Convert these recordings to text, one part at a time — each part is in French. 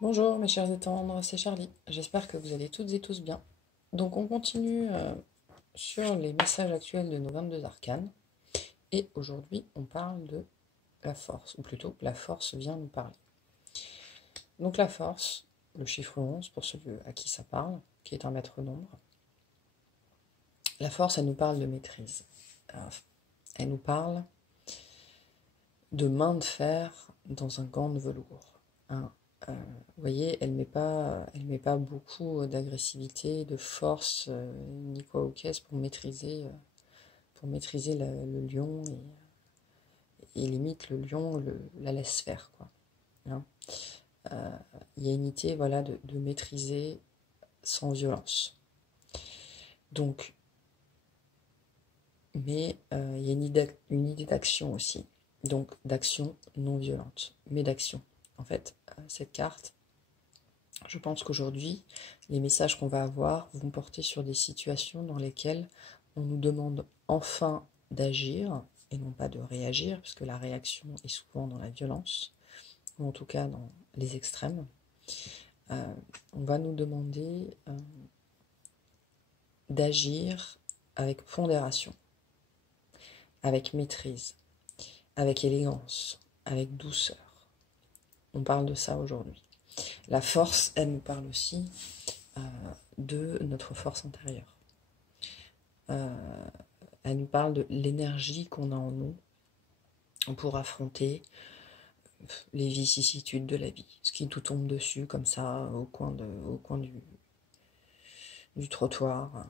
Bonjour mes chers et tendres, c'est Charlie. J'espère que vous allez toutes et tous bien. Donc on continue sur les messages actuels de nos 22 arcanes. Et aujourd'hui on parle de la force, ou plutôt la force vient nous parler. Donc la force, le chiffre 11 pour celui à qui ça parle, qui est un maître nombre. La force, elle nous parle de maîtrise. Elle nous parle de main de fer dans un gant de velours. Vous voyez, elle met pas beaucoup d'agressivité, de force, ni quoi aux caisses pour maîtriser le lion et limite le lion la laisse faire, quoi. Hein. Il y a une idée, voilà, de maîtriser sans violence. Donc, mais il y a une idée d'action aussi. Donc d'action non violente, mais d'action. En fait, cette carte, je pense qu'aujourd'hui, les messages qu'on va avoir vont porter sur des situations dans lesquelles on nous demande enfin d'agir et non pas de réagir, puisque la réaction est souvent dans la violence, ou en tout cas dans les extrêmes. On va nous demander d'agir avec pondération, avec maîtrise, avec élégance, avec douceur. On parle de ça aujourd'hui. La force, elle nous parle aussi de notre force intérieure. Elle nous parle de l'énergie qu'on a en nous pour affronter les vicissitudes de la vie. Ce qui nous tombe dessus comme ça au coin du trottoir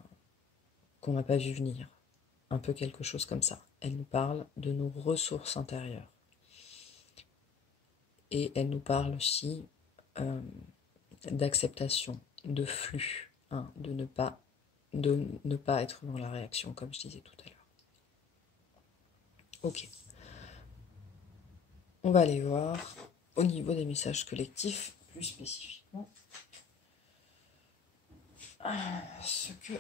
qu'on n'a pas vu venir. Un peu quelque chose comme ça. Elle nous parle de nos ressources intérieures. Et elle nous parle aussi d'acceptation, de flux, hein, de ne pas être dans la réaction, comme je disais tout à l'heure. Ok. On va aller voir au niveau des messages collectifs, plus spécifiquement, ce que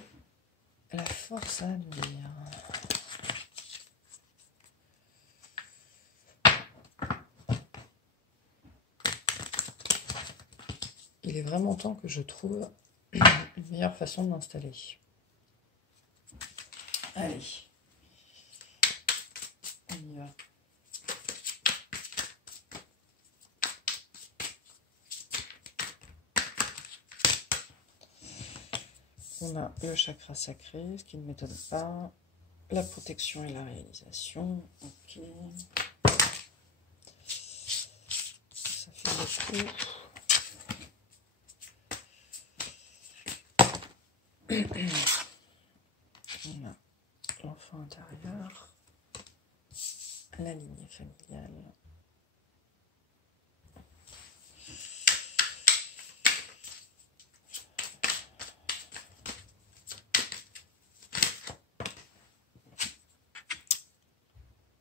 la force a à nous dire. Il est vraiment temps que je trouve une meilleure façon de m'installer. Allez, on y va. On a le chakra sacré, ce qui ne m'étonne pas. La protection et la réalisation. Ok. Ça fait beaucoup. On a l'enfant intérieur. La lignée familiale.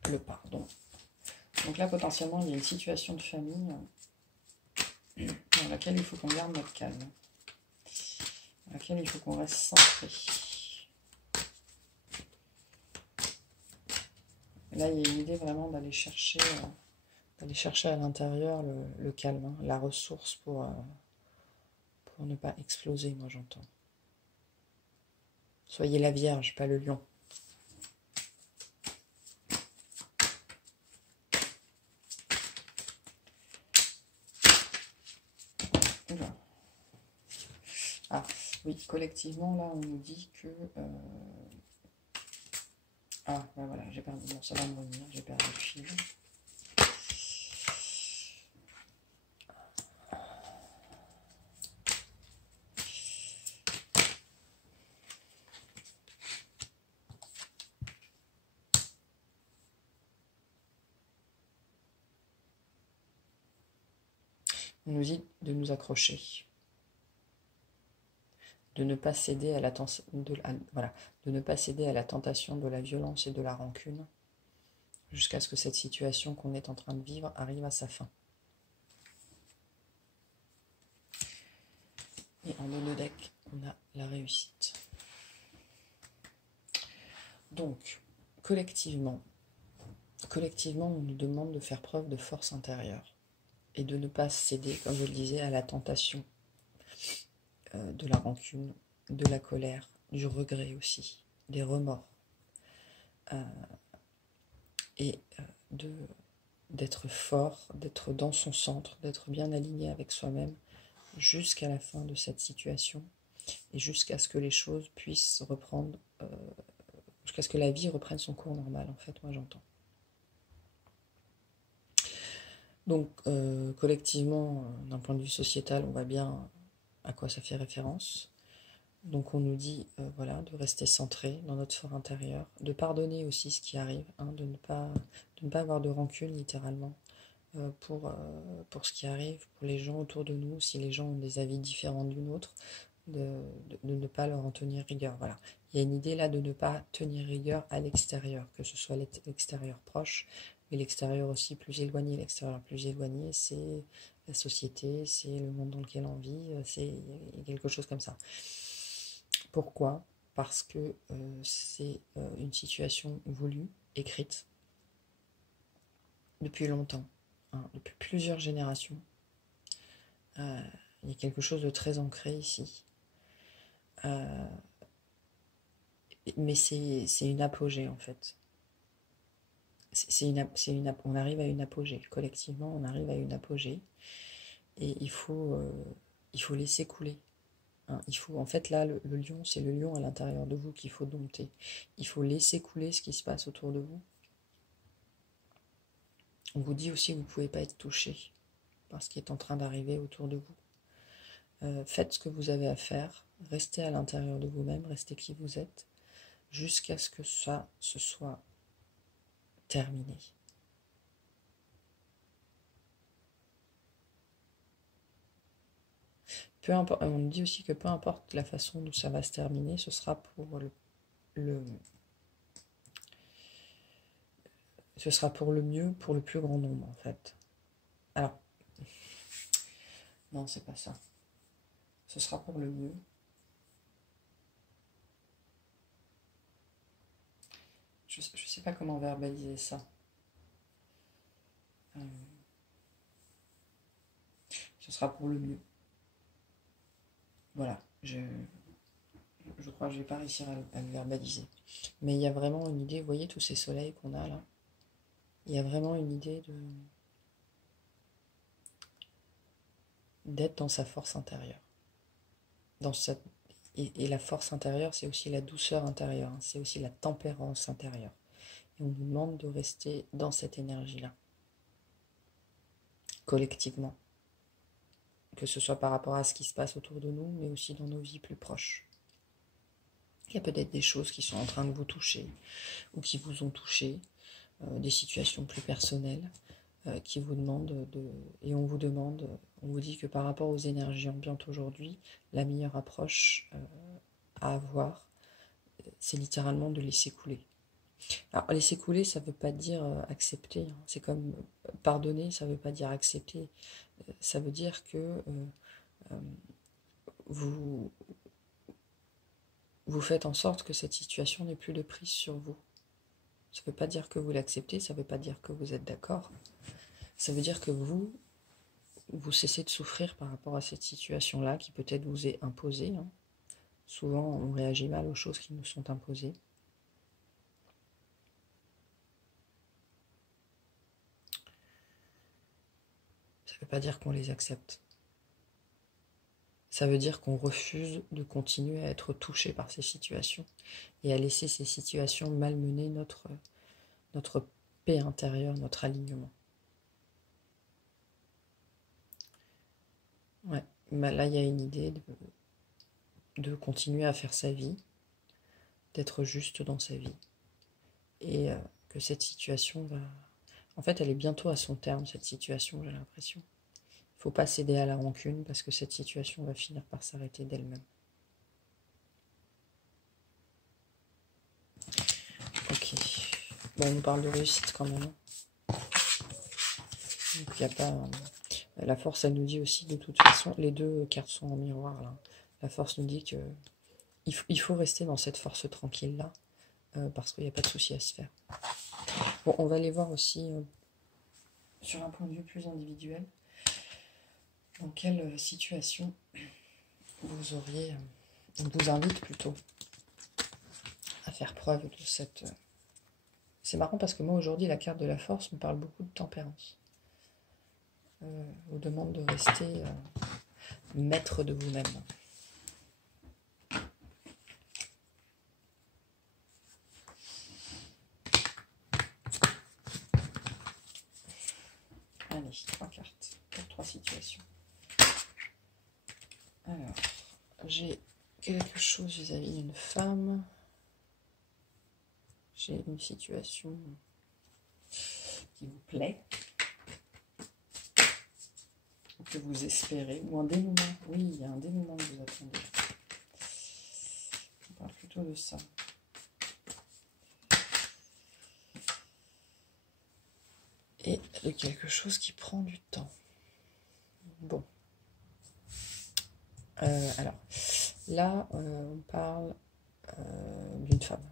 Le pardon. Donc là, potentiellement, il y a une situation de famille dans laquelle il faut qu'on garde notre calme, dans laquelle il faut qu'on reste centré. Là, il y a une idée vraiment d'aller chercher à l'intérieur le calme, hein, la ressource pour ne pas exploser, moi j'entends. Soyez la Vierge, pas le lion. Ah, oui, collectivement, là, on nous dit que... Ah, ben voilà, j'ai perdu. Bon, ça va me revenir, j'ai perdu le fil. On nous dit de nous accrocher, de ne pas céder à la tentation de la violence et de la rancune, jusqu'à ce que cette situation qu'on est en train de vivre arrive à sa fin. Et en haut de deck, on a la réussite. Donc, collectivement, on nous demande de faire preuve de force intérieure et de ne pas céder, comme je le disais, à la tentation de la rancune, de la colère, du regret aussi, des remords, et d'être fort, d'être dans son centre, d'être bien aligné avec soi-même jusqu'à la fin de cette situation et jusqu'à ce que les choses puissent reprendre, jusqu'à ce que la vie reprenne son cours normal, en fait, moi j'entends. Donc, collectivement, d'un point de vue sociétal, on voit bien à quoi ça fait référence. Donc on nous dit voilà, de rester centré dans notre fort intérieur, de pardonner aussi ce qui arrive, hein, de ne pas avoir de rancune littéralement pour ce qui arrive, pour les gens autour de nous, si les gens ont des avis différents du nôtre, de ne pas leur en tenir rigueur. Voilà. Il y a une idée là de ne pas tenir rigueur à l'extérieur, que ce soit l'extérieur proche, mais l'extérieur aussi plus éloigné. L'extérieur plus éloigné, c'est la société, c'est le monde dans lequel on vit, c'est quelque chose comme ça. Pourquoi ? Parce que c'est une situation voulue, écrite, depuis longtemps, hein, depuis plusieurs générations. Il y a quelque chose de très ancré ici. Mais c'est une apogée en fait. On arrive à une apogée. Collectivement, on arrive à une apogée. Et il faut laisser couler. Hein, en fait, là, le lion, c'est le lion à l'intérieur de vous qu'il faut dompter. Il faut laisser couler ce qui se passe autour de vous. On vous dit aussi que vous ne pouvez pas être touché par ce qui est en train d'arriver autour de vous. Faites ce que vous avez à faire. Restez à l'intérieur de vous-même. Restez qui vous êtes. Jusqu'à ce que ça se soit terminé. Peu importe, on nous dit aussi que peu importe la façon dont ça va se terminer, ce sera pour ce sera pour le mieux, pour le plus grand nombre en fait. Alors, non, c'est pas ça. Ce sera pour le mieux. Je sais pas comment verbaliser ça. Ce sera pour le mieux. Voilà, je crois que je vais pas réussir à le verbaliser. Mais il y a vraiment une idée, vous voyez tous ces soleils qu'on a là, il y a vraiment une idée d'être dans sa force intérieure. Et la force intérieure, c'est aussi la douceur intérieure, hein, c'est aussi la tempérance intérieure. Et on nous demande de rester dans cette énergie-là, collectivement. Que ce soit par rapport à ce qui se passe autour de nous, mais aussi dans nos vies plus proches. Il y a peut-être des choses qui sont en train de vous toucher, ou qui vous ont touché, des situations plus personnelles, qui vous demandent et on vous dit que par rapport aux énergies ambiantes aujourd'hui, la meilleure approche à avoir, c'est littéralement de laisser couler. Alors, laisser couler, ça ne veut pas dire accepter, hein. C'est comme pardonner, ça ne veut pas dire accepter. Ça veut dire que vous faites en sorte que cette situation n'ait plus de prise sur vous. Ça ne veut pas dire que vous l'acceptez, ça ne veut pas dire que vous êtes d'accord. Ça veut dire que vous cessez de souffrir par rapport à cette situation-là qui peut-être vous est imposée. Hein. Souvent, on réagit mal aux choses qui nous sont imposées. Ça ne veut pas dire qu'on les accepte. Ça veut dire qu'on refuse de continuer à être touché par ces situations et à laisser ces situations malmener notre paix intérieure, notre alignement. Ouais, bah là il y a une idée de continuer à faire sa vie, d'être juste dans sa vie. Et que cette situation va... En fait, elle est bientôt à son terme, cette situation, j'ai l'impression. Il ne faut pas céder à la rancune parce que cette situation va finir par s'arrêter d'elle-même. Ok. Bon, on nous parle de réussite quand même. Donc, il n'y a pas... La force, elle nous dit aussi, de toute façon, les deux cartes sont en miroir, là. La force nous dit que il faut rester dans cette force tranquille-là, parce qu'il n'y a pas de souci à se faire. Bon, on va aller voir aussi, sur un point de vue plus individuel, dans quelle situation vous auriez, on vous invite plutôt à faire preuve de cette... C'est marrant parce que moi aujourd'hui la carte de la force me parle beaucoup de tempérance. Vous demande de rester maître de vous-même. Allez, 3 cartes pour 3 situations. Alors, j'ai quelque chose vis-à-vis d'une femme. J'ai une situation qui vous plaît, ou que vous espérez, ou un dénouement. Oui, il y a un dénouement que vous attendez. On parle plutôt de ça. Et de quelque chose qui prend du temps. Bon. Alors, là, on parle d'une femme.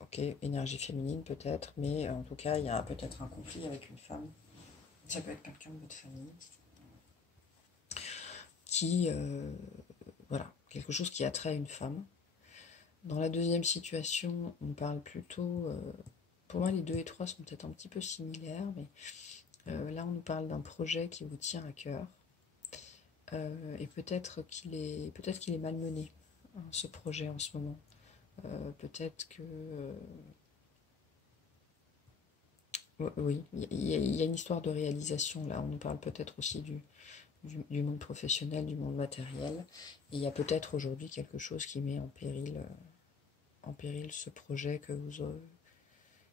Ok, énergie féminine peut-être, mais en tout cas, il y a peut-être un conflit avec une femme. Ça peut être quelqu'un de votre famille. Qui, voilà, quelque chose qui attrait une femme. Dans la deuxième situation, on parle plutôt... pour moi, les 2 et 3 sont peut-être un petit peu similaires, mais là, on nous parle d'un projet qui vous tient à cœur. Et peut-être qu'il est malmené, hein, ce projet en ce moment. Peut-être que... oui, il y a une histoire de réalisation là. On nous parle peut-être aussi du monde professionnel, du monde matériel. Et il y a peut-être aujourd'hui quelque chose qui met en péril ce projet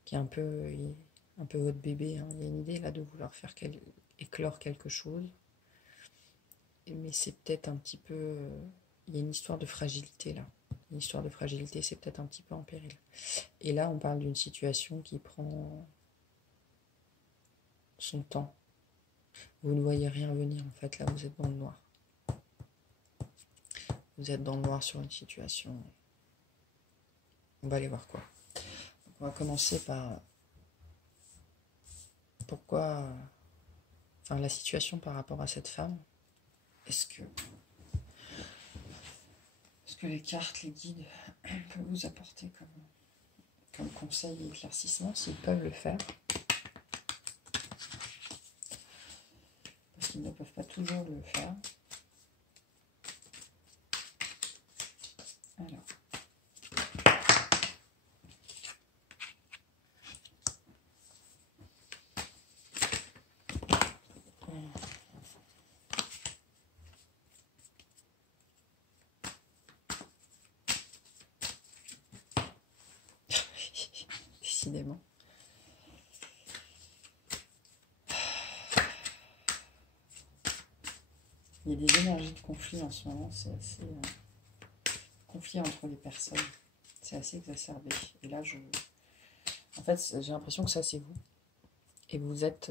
qui est un peu votre bébé. Hein. Il y a une idée là de vouloir faire éclore quelque chose. Mais c'est peut-être un petit peu... il y a une histoire de fragilité là. Une histoire de fragilité, c'est peut-être un petit peu en péril. Et là, on parle d'une situation qui prend son temps. Vous ne voyez rien venir, en fait. Là, vous êtes dans le noir. Vous êtes dans le noir sur une situation. On va aller voir quoi. Donc, on va commencer par... Pourquoi... Enfin, la situation par rapport à cette femme. Est-ce que les cartes, les guides peuvent vous apporter comme conseil et éclaircissement, s'ils peuvent le faire? Parce qu'ils ne peuvent pas toujours le faire. Alors. Décidément. Il y a des énergies de conflit en ce moment, c'est assez... conflit entre les personnes, c'est assez exacerbé. Et là, en fait, j'ai l'impression que ça, c'est vous. Et vous êtes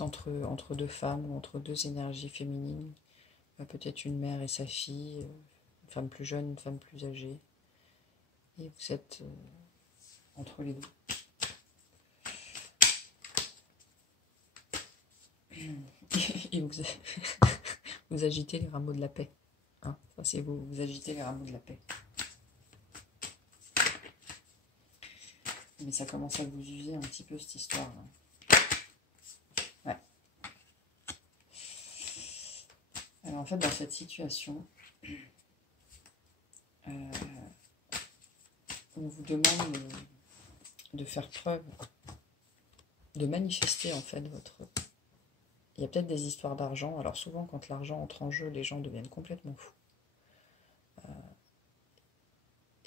entre 2 femmes, ou entre 2 énergies féminines. Peut-être une mère et sa fille, une femme plus jeune, une femme plus âgée. Et vous êtes entre les deux. Et vous agitez les rameaux de la paix. Hein, ça, c'est vous agitez les rameaux de la paix. Mais ça commence à vous user un petit peu, cette histoire-là. Ouais. Alors, en fait, dans cette situation, on vous demande de faire preuve, de manifester, en fait, votre... Il y a peut-être des histoires d'argent. Alors, souvent, quand l'argent entre en jeu, les gens deviennent complètement fous.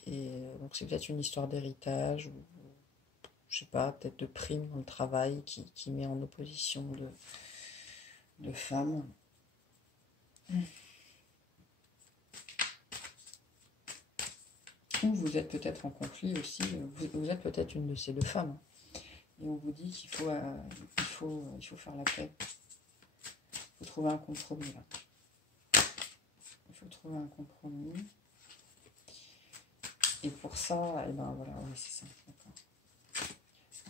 Et donc, c'est peut-être une histoire d'héritage, ou je sais pas, peut-être de prime dans le travail qui met en opposition de femmes. Ou vous êtes peut-être en conflit aussi, vous êtes peut-être une de ces 2 femmes. Et on vous dit qu'il faut faire la paix. Il faut trouver un compromis là. Il faut trouver un compromis. Et pour ça, et ben voilà, oui, c'est ça, d'accord.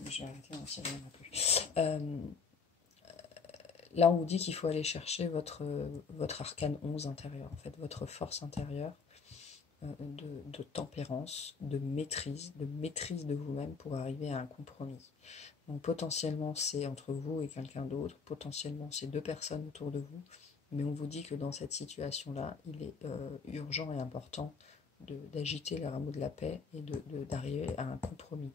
Je vais arrêter d'en tirer un peu. Là, on vous dit qu'il faut aller chercher votre arcane 11 intérieur, en fait, votre force intérieure de tempérance, de maîtrise de vous-même pour arriver à un compromis. Donc potentiellement, c'est entre vous et quelqu'un d'autre, potentiellement, c'est deux personnes autour de vous, mais on vous dit que dans cette situation-là, il est urgent et important d'agiter les rameaux de la paix et d'arriver à un compromis.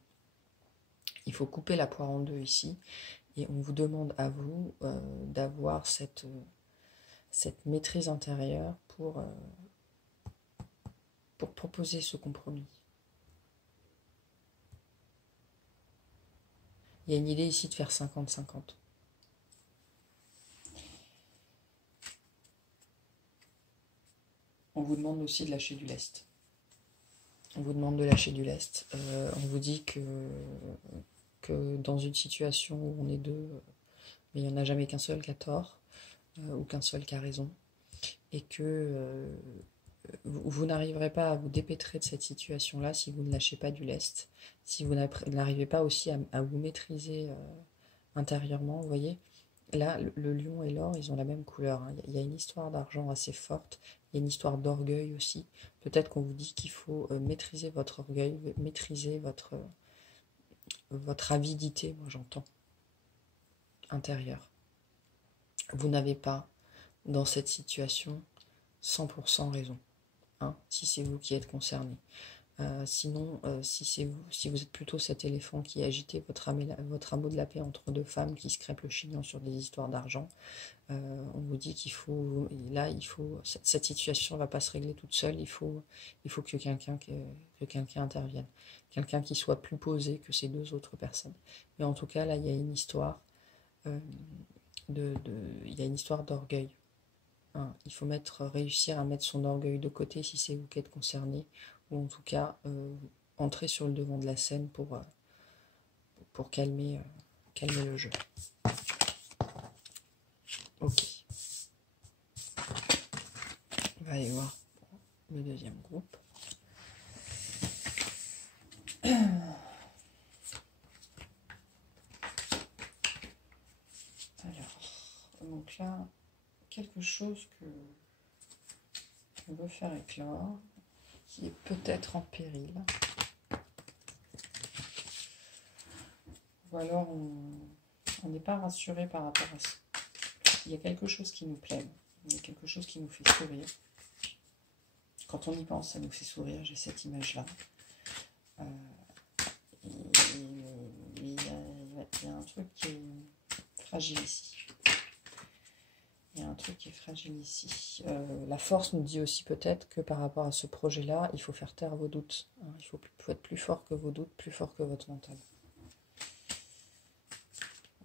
Il faut couper la poire en deux ici, et on vous demande à vous d'avoir cette maîtrise intérieure pour proposer ce compromis. Il y a une idée ici de faire 50-50. On vous demande aussi de lâcher du lest. On vous demande de lâcher du lest. On vous dit que dans une situation où on est deux, mais il n'y en a jamais qu'un seul qui a tort, ou qu'un seul qui a raison, et que vous n'arriverez pas à vous dépêtrer de cette situation-là si vous ne lâchez pas du lest, si vous n'arrivez pas aussi à vous maîtriser intérieurement, vous voyez. Là, le lion et l'or, ils ont la même couleur, hein. Il y a une histoire d'argent assez forte, il y a une histoire d'orgueil aussi. Peut-être qu'on vous dit qu'il faut maîtriser votre orgueil, maîtriser votre avidité, moi j'entends, intérieure. Vous n'avez pas, dans cette situation, 100% raison, hein, si c'est vous qui êtes concerné. Sinon, si vous êtes plutôt cet éléphant qui agitait votre amour de la paix entre deux femmes qui se crêpent le chignon sur des histoires d'argent, on vous dit qu'il faut, là, cette situation ne va pas se régler toute seule, il faut que quelqu'un intervienne, quelqu'un qui soit plus posé que ces deux autres personnes. Mais en tout cas, là, il y a une histoire, il y a une histoire d'orgueil. Hein. Il faut réussir à mettre son orgueil de côté si c'est vous qui êtes concerné, ou en tout cas entrer sur le devant de la scène pour calmer le jeu. Ok. On va aller voir le deuxième groupe. Alors, donc là, quelque chose qu'on veut faire éclore, qui est peut-être en péril. Ou alors on n'est pas rassuré par rapport à ça. Il y a quelque chose qui nous plaît, il y a quelque chose qui nous fait sourire. Quand on y pense, ça nous fait sourire, j'ai cette image-là. Il y a un truc qui est fragile ici. Il y a un truc qui est fragile ici. La force nous dit aussi peut-être que par rapport à ce projet-là, il faut faire taire vos doutes. Hein, il faut être plus fort que vos doutes, plus fort que votre mental.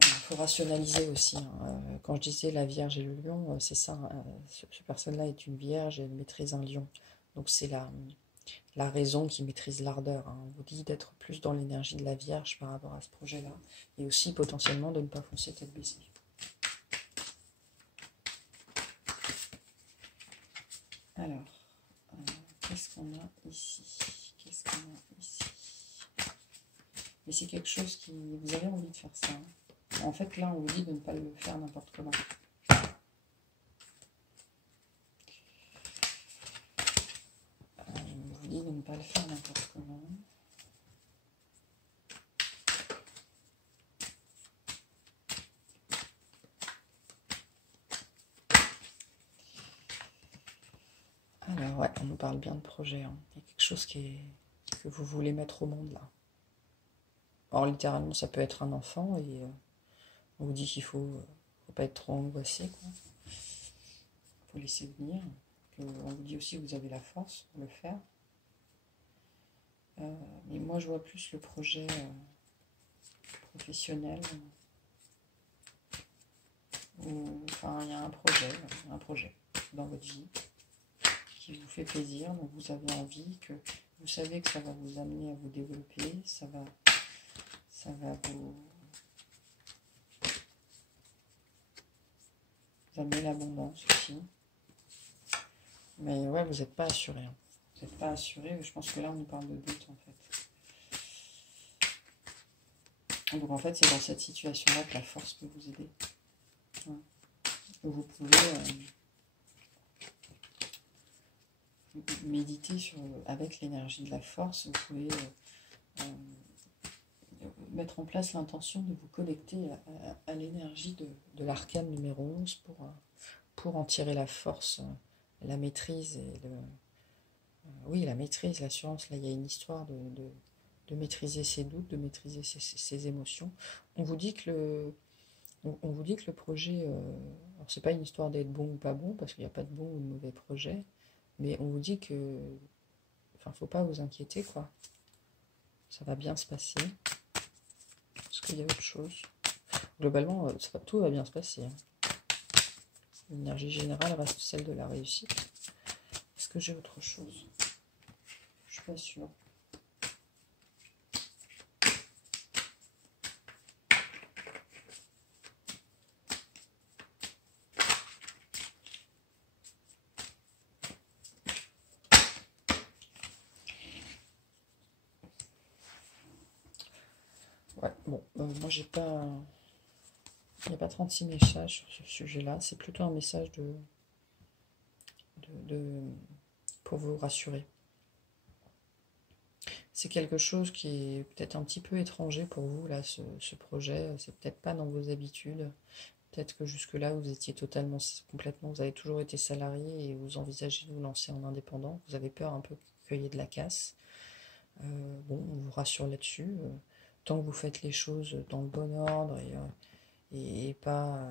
Il faut rationaliser aussi. Hein. Quand je disais la Vierge et le Lion, c'est ça. Cette personne-là est une Vierge et elle maîtrise un Lion. Donc c'est la raison qui maîtrise l'ardeur. Hein. On vous dit d'être plus dans l'énergie de la Vierge par rapport à ce projet-là. Et aussi potentiellement de ne pas foncer tête baissée. Alors, qu'est-ce qu'on a ici? Mais c'est quelque chose qui... Vous avez envie de faire ça. Hein. En fait, là, on vous dit de ne pas le faire n'importe comment. On vous dit de ne pas le faire n'importe comment. Alors, ouais, on nous parle bien de projet. Hein. Il y a quelque chose que vous voulez mettre au monde, là. Alors, littéralement, ça peut être un enfant, et on vous dit qu'il faut pas être trop angoissé, quoi. Faut laisser venir. On vous dit aussi que vous avez la force pour le faire. Mais moi, je vois plus le projet professionnel. Enfin, il y a un projet dans votre vie qui vous fait plaisir, dont vous avez envie, que vous savez que ça va vous amener à vous développer, ça va vous amener l'abondance aussi. Mais ouais, vous n'êtes pas assuré. Hein. Vous n'êtes pas assuré, je pense que là on nous parle de doute en fait. Donc en fait c'est dans cette situation-là que la force peut vous aider. Ouais. Vous pouvez méditer avec l'énergie de la force. Vous pouvez mettre en place l'intention de vous connecter à l'énergie de l'arcane numéro 11 pour en tirer la force, la maîtrise et oui, la maîtrise, l'assurance. Là, il y a une histoire de maîtriser ses doutes, de maîtriser ses émotions. On vous dit que le projet, alors c'est pas une histoire d'être bon ou pas bon, parce qu'il n'y a pas de bon ou de mauvais projet, mais on vous dit que, enfin, faut pas vous inquiéter, quoi. Ça va bien se passer. Est-ce qu'il y a autre chose? Globalement, tout va bien se passer. L'énergie générale reste celle de la réussite. Est-ce que j'ai autre chose? Je suis pas sûre. Ouais, bon, moi j'ai pas... Il n'y a pas 36 messages sur ce sujet-là. C'est plutôt un message pour vous rassurer. C'est quelque chose qui est peut-être un petit peu étranger pour vous, là, ce projet. C'est peut-être pas dans vos habitudes. Peut-être que jusque-là, vous étiez complètement, vous avez toujours été salarié et vous envisagez de vous lancer en indépendant. Vous avez peur un peu qu'il y ait de la casse. Bon, on vous rassure là-dessus. Tant que vous faites les choses dans le bon ordre et pas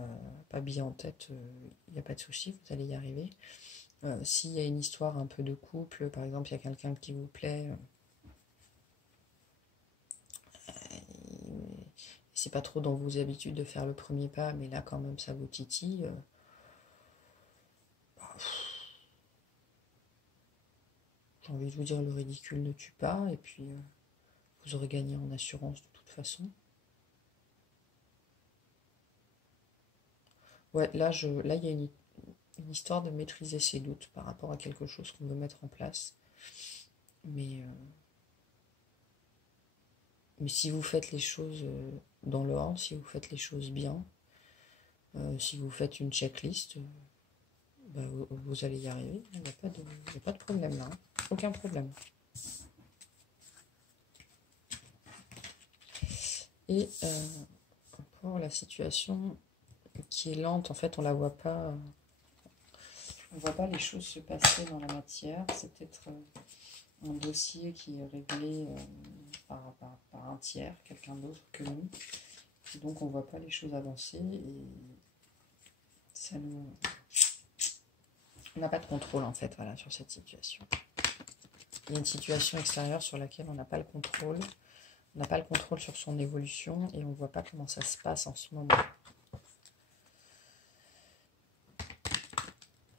billet en tête, il n'y a pas de souci, vous allez y arriver. S'il y a une histoire un peu de couple, par exemple, il y a quelqu'un qui vous plaît, c'est pas trop dans vos habitudes de faire le premier pas, mais là quand même ça vous titille. J'ai envie de vous dire, le ridicule ne tue pas, et puis vous aurez gagné en assurance de toute façon. Ouais, là il y a une histoire de maîtriser ses doutes par rapport à quelque chose qu'on veut mettre en place. Mais si vous faites les choses dans l'ordre, si vous faites les choses bien, si vous faites une checklist, bah, vous allez y arriver. Il n'y a pas de problème là. Hein. Aucun problème. Et pour la situation qui est lente, en fait, on la voit pas. On voit pas les choses se passer dans la matière. C'est peut-être un dossier qui est réglé par un tiers, quelqu'un d'autre que nous. Et donc on voit pas les choses avancer et ça nous... On n'a pas de contrôle en fait, voilà, sur cette situation. Il y a une situation extérieure sur laquelle on n'a pas le contrôle. On n'a pas le contrôle sur son évolution et on ne voit pas comment ça se passe en ce moment.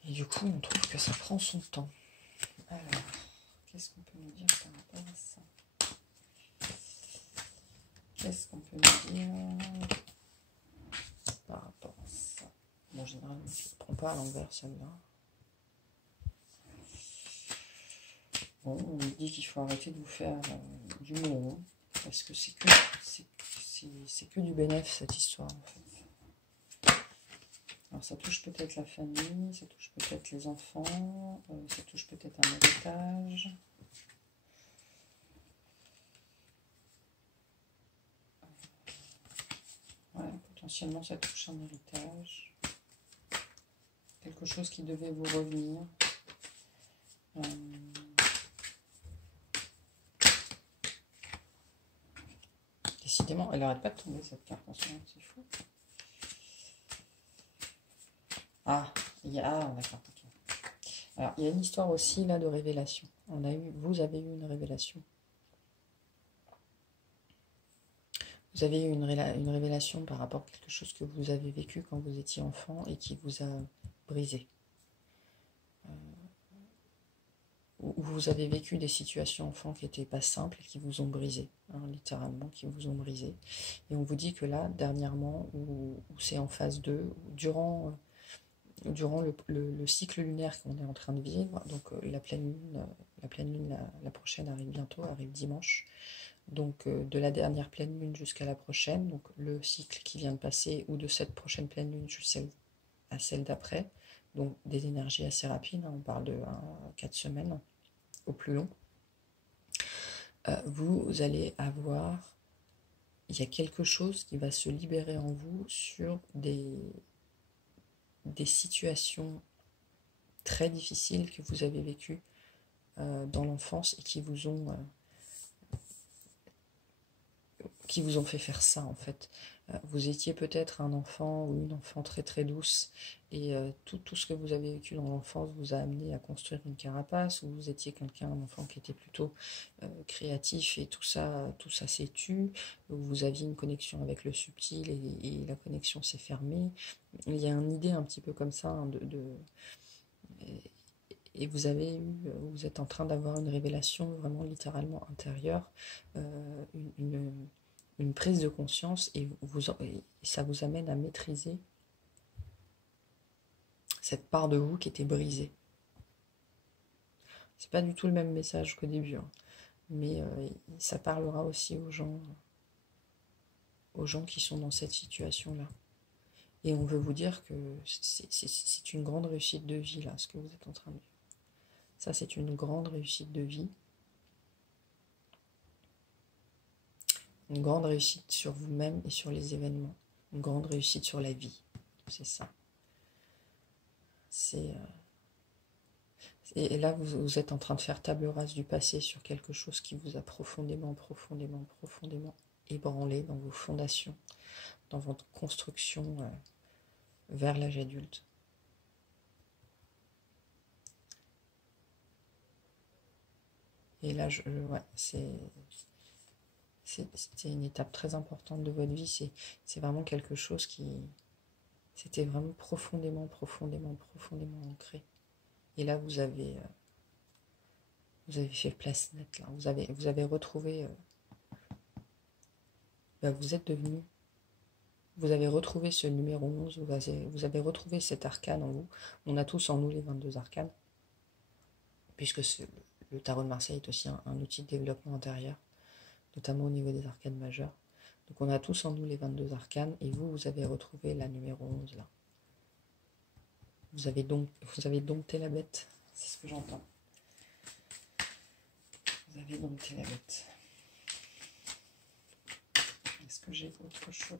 Et du coup, on trouve que ça prend son temps. Alors, qu'est-ce qu'on peut nous dire par rapport à ça? Qu'est-ce qu'on peut nous dire par rapport à ça? Bon, en général, je ne prends pas à l'envers celle-là. Bon, on nous dit qu'il faut arrêter de vous faire du monde, parce que c'est que du bénéfice cette histoire en fait. Alors ça touche peut-être la famille, ça touche peut-être les enfants, ça touche peut-être un héritage. Ouais, potentiellement ça touche un héritage. Quelque chose qui devait vous revenir. Décidément, elle n'arrête pas de tomber cette carte en ce moment, c'est fou. Ah, d'accord, ok. Alors, il y a une histoire aussi là de révélation. Vous avez eu une révélation. Vous avez eu une révélation par rapport à quelque chose que vous avez vécu quand vous étiez enfant et qui vous a brisé. Vous avez vécu des situations enfants qui n'étaient pas simples et qui vous ont brisé, hein, littéralement, qui vous ont brisé. Et on vous dit que là, dernièrement, où c'est en phase 2, durant le cycle lunaire qu'on est en train de vivre, donc la pleine lune, la prochaine arrive bientôt, arrive dimanche, donc de la dernière pleine lune jusqu'à la prochaine, donc le cycle qui vient de passer, ou de cette prochaine pleine lune jusqu'à à celle d'après, donc des énergies assez rapides, on parle de 4 semaines au plus long, vous allez avoir, il y a quelque chose qui va se libérer en vous sur des situations très difficiles que vous avez vécues dans l'enfance et qui vous ont fait faire ça en fait. Vous étiez peut-être un enfant ou une enfant très très douce et tout ce que vous avez vécu dans l'enfance vous a amené à construire une carapace, ou vous étiez un enfant qui était plutôt créatif et tout ça s'est tu, vous aviez une connexion avec le subtil et la connexion s'est fermée. Il y a une idée un petit peu comme ça hein, et vous êtes en train d'avoir une révélation vraiment littéralement intérieure, une prise de conscience, et ça vous amène à maîtriser cette part de vous qui était brisée. C'est pas du tout le même message qu'au début, hein, mais ça parlera aussi aux gens qui sont dans cette situation-là. Et on veut vous dire que c'est une grande réussite de vie, là, ce que vous êtes en train de vivre. Ça, c'est une grande réussite de vie. Une grande réussite sur vous-même et sur les événements. Une grande réussite sur la vie. C'est ça. Et là, vous êtes en train de faire table rase du passé sur quelque chose qui vous a profondément ébranlé dans vos fondations, dans votre construction vers l'âge adulte. Et là, c'était une étape très importante de votre vie. C'est vraiment quelque chose c'était vraiment profondément ancré. Et là, vous avez fait place nette. Là. Vous avez retrouvé... vous avez retrouvé ce numéro 11, vous avez retrouvé cet arcane en vous. On a tous en nous les 22 arcanes, puisque le tarot de Marseille est aussi un outil de développement intérieur, notamment au niveau des arcanes majeures. Donc on a tous en nous les 22 arcanes, et vous avez retrouvé la numéro 11 là. Vous avez dompté la bête, c'est ce que j'entends. Vous avez dompté la bête. Est-ce que j'ai autre chose?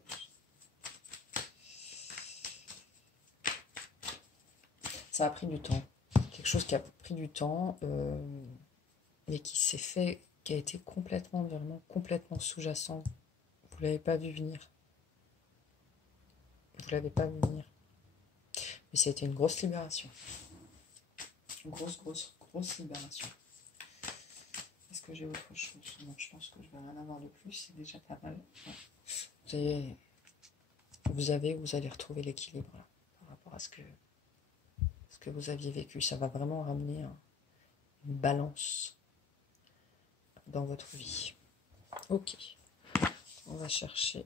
Ça a pris du temps. Quelque chose qui a pris du temps, mais qui s'est fait, qui a été vraiment complètement sous-jacent. Vous ne l'avez pas vu venir. Vous ne l'avez pas vu venir. Mais ça a été une grosse libération. Une grosse libération. Est-ce que j'ai autre chose? Non, je pense que je vais rien avoir de plus. C'est déjà pas mal. Ouais. Vous allez retrouver l'équilibre là, par rapport à ce que vous aviez vécu. Ça va vraiment ramener une balance dans votre vie. Ok. On va chercher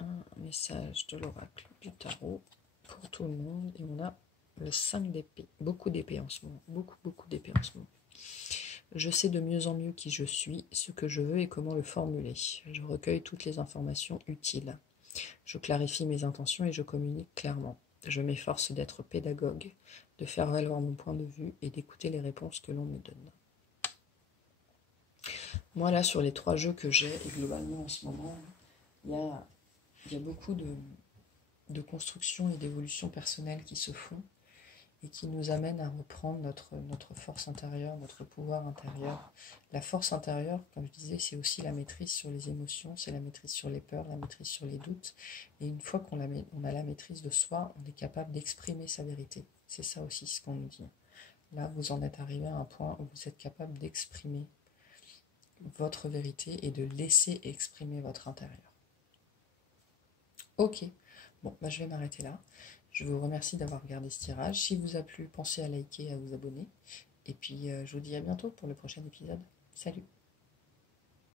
un message de l'oracle du tarot pour tout le monde. Et on a le 5 d'épée. Beaucoup d'épées en ce moment. Beaucoup d'épées en ce moment. Je sais de mieux en mieux qui je suis, ce que je veux et comment le formuler. Je recueille toutes les informations utiles. Je clarifie mes intentions et je communique clairement. Je m'efforce d'être pédagogue, de faire valoir mon point de vue et d'écouter les réponses que l'on me donne. Moi, là, sur les 3 jeux que j'ai, et globalement en ce moment, il y a beaucoup de construction et d'évolution personnelle qui se font et qui nous amènent à reprendre notre force intérieure, notre pouvoir intérieur. La force intérieure, comme je disais, c'est aussi la maîtrise sur les émotions, c'est la maîtrise sur les peurs, la maîtrise sur les doutes. Et une fois qu'on a la maîtrise de soi, on est capable d'exprimer sa vérité. C'est ça aussi ce qu'on nous dit. Là, vous en êtes arrivé à un point où vous êtes capable d'exprimer votre vérité et de laisser exprimer votre intérieur. Ok, bon, je vais m'arrêter là. Je vous remercie d'avoir regardé ce tirage. Si vous a plu, pensez à liker et à vous abonner. Et puis, je vous dis à bientôt pour le prochain épisode. Salut!